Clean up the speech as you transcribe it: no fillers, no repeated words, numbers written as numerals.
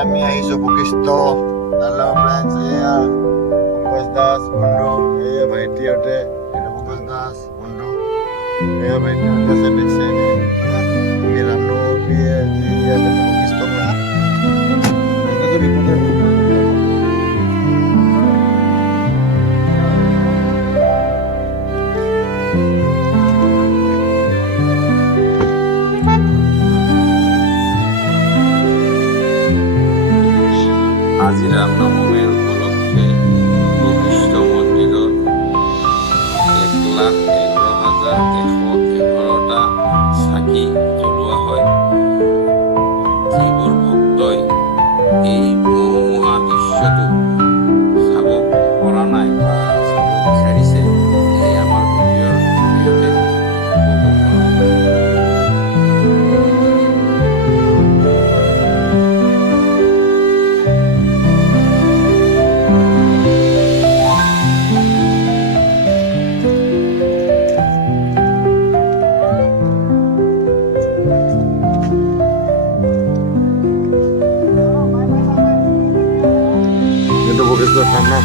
আমি আহিছোঁ Vashistha. Hello' friends, এয়া পংকজ দাস বন্ধু, এয়া ভাইটিহঁতে, এটা পংকজ দাস বন্ধু, এয়া ভাইটিহঁতে আছে বেক চাইডে। আমি ৰামনু ইয়াতে বশিষ্ঠ মই বিপদে আজি ৰামনৱমীৰ উপলক্ষে বশিষ্ঠ মন্দিৰত 1,11,111টা চাকি জ্বলোৱা হয়। যিবোৰ ভক্তই এই মনোমোহা দৃশ্যটো চাব পৰা নাই বা চাব বিচাৰিছে, এই আমাৰ ভিডিঅ'ৰ জৰিয়তে উপভোগ কৰক। কিন্তু বশিষ্ঠ ঠান্ডা